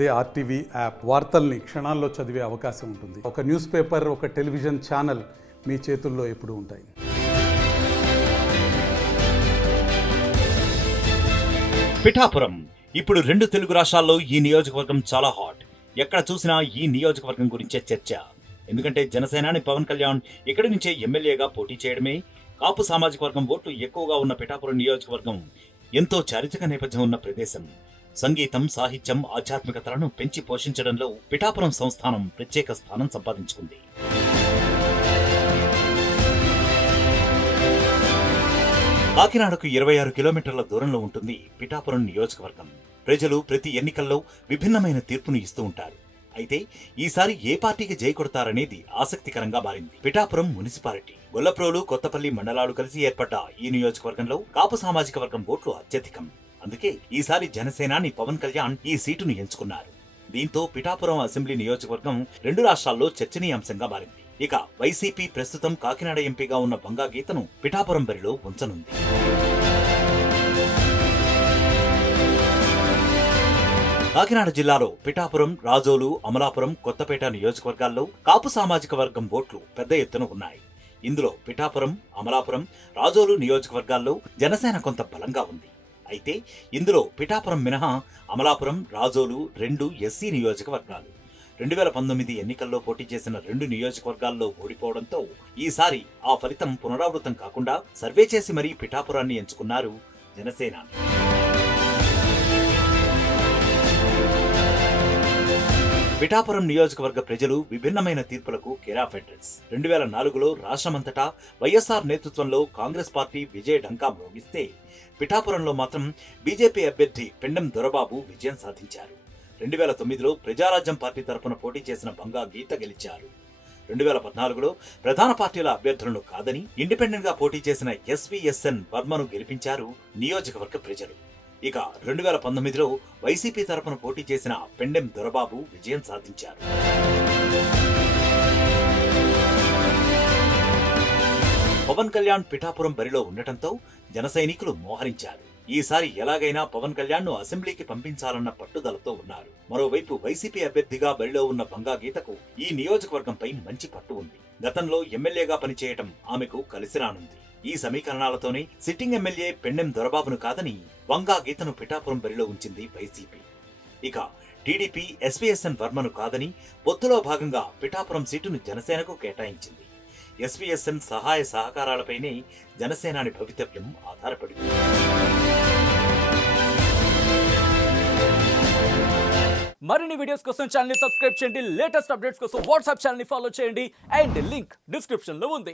అదే RTV app వార్తల్ని క్షణాల్లో చదివే అవకాశం ఉంటుంది. ఒక న్యూస్ పేపర్, ఒక టెలివిజన్ ఛానల్ మీ చేతుల్లో ఎప్పుడూ ఉంటాయి. పిఠాపురం ఇప్పుడు 2 తెలుగు రాష్ట్రాల్లో ఈ నియోజకవర్గం చాలా హాట్. ఎక్కడ చూసినా ఈ నియోజకవర్గం గురించే చర్చ. ఎందుకంటే జనసేనాని పవన్ కళ్యాణ్ ఇక్కడి నుంచే ఎమ్మెల్యేగా పోటీ చేయడమే. కాపు సామాజిక వర్గం ఓట్లు ఎక్కువగా ఉన్న పిఠాపురం నియోజకవర్గం ఎంతో చారిత్రక నేపథ్యం ఉన్న ప్రదేశం. సంగీతం, సాహిత్యం, ఆధ్యాత్మికతలను పెంచి పోషించడంలో పిఠాపురం సంస్థానం ప్రత్యేక స్థానం సంపాదించుకుంది. కాకినాడకు 26 కిలోమీటర్ల దూరంలో ఉంటుంది పిఠాపురం నియోజకవర్గం. ప్రజలు ప్రతి ఎన్నికల్లో విభిన్నమైన తీర్పును ఇస్తూ ఉంటారు. అయితే ఈసారి ఏ పార్టీకి జై కొడతారనేది ఆసక్తికరంగా మారింది. పిఠాపురం మున్సిపాలిటీ, గొల్లప్రోలు, కొత్తపల్లి మండలాలు కలిసి ఏర్పడ్డ ఈ నియోజకవర్గంలో కాపు సామాజిక వర్గం ఓట్లు అత్యధికం. అందుకే ఈసారి జనసేనాని పవన్ కళ్యాణ్ ఈ సీటును ఎంచుకున్నారు. దీంతో పిఠాపురం అసెంబ్లీ నియోజకవర్గం 2 రాష్ట్రాల్లో చర్చనీయాంశంగా మారింది. ఇక వైసీపీ ప్రస్తుతం కాకినాడ ఎంపీగా ఉన్న బంగా గీతను పిఠాపురం బరిలో ఉంచనుంది. కాకినాడ జిల్లాలో పిఠాపురం, రాజోలు, అమలాపురం, కొత్తపేట నియోజకవర్గాల్లో కాపు సామాజిక వర్గం ఓట్లు పెద్ద ఎత్తున ఉన్నాయి. ఇందులో పిఠాపురం, అమలాపురం, రాజోలు నియోజకవర్గాల్లో జనసేన కొంత బలంగా ఉంది. అయితే ఇందులో పిఠాపురం మినహా అమలాపురం, రాజోలు 2 ఎస్సీ నియోజకవర్గాలు. 2019 ఎన్నికల్లో పోటీ చేసిన 2 నియోజకవర్గాల్లో ఓడిపోవడంతో ఈసారి ఆ ఫలితం పునరావృతం కాకుండా సర్వే చేసి మరీ పిఠాపురాన్ని ఎంచుకున్నారు జనసేన. పిఠాపురం నియోజకవర్గ ప్రజలు విభిన్నమైన తీర్పులకు కేరాఫ్ అడ్రస్. 2004లో రాష్ట్రమంతటా వైఎస్ఆర్ నేతృత్వంలో కాంగ్రెస్ పార్టీ విజయ ఢంకా మోగిస్తే పిఠాపురంలో మాత్రం బీజేపీ అభ్యర్థి పెండెం దొరబాబు విజయం సాధించారు. 2009లో ప్రజారాజ్యం పార్టీ తరపున పోటీ చేసిన బంగా గీత గెలిచారు. 2014లో ప్రధాన పార్టీల అభ్యర్థులను కాదని ఇండిపెండెంట్ గా పోటీ చేసిన ఎస్వీఎస్ఎన్ వర్మను గెలిపించారు నియోజకవర్గ ప్రజలు. ఇక 2019లో వైసీపీ తరపున పోటీ చేసిన పెండెం దొరబాబు విజయం సాధించారు. పవన్ కళ్యాణ్ పిఠాపురం బరిలో ఉండటంతో జన సైనికులు మోహరించారు. ఈసారి ఎలాగైనా పవన్ కళ్యాణ్ ను అసెంబ్లీకి పంపించాలన్న పట్టుదలతో ఉన్నారు. మరోవైపు వైసీపీ అభ్యర్థిగా బరిలో ఉన్న బంగా గీతకు ఈ నియోజకవర్గంపై మంచి పట్టు ఉంది. గతంలో ఎమ్మెల్యేగా పనిచేయటం ఆమెకు కలిసి రానుంది. ఈ సమీకరణాలతోనే సిట్టింగ్ ఎమ్మెల్యే పెండెం దొరబాబును కాదని బంగా గీతను పిఠాపురం బరిలో ఉంచింది వైసీపీ. ఇక టీడీపీ ఎస్వీఎస్ఎన్ వర్మను కాదని పొత్తులో భాగంగా పిఠాపురం సీటును జనసేనకు కేటాయించింది. ఎస్వీఎస్ఎన్ సహాయ సహకారాలపైనే జనసేనాని భవితవ్యం ఆధారపడింది. మరిన్ని వీడియోస్ కోసం ఛానల్ ని సబ్స్క్రైబ్ చేయండి. లేటెస్ట్ అప్డేట్స్ కోసం వాట్సాప్ ఛానల్ ని ఫాలో చేయండి. అండ్ లింక్ డిస్క్రిప్షన్ లో ఉంది.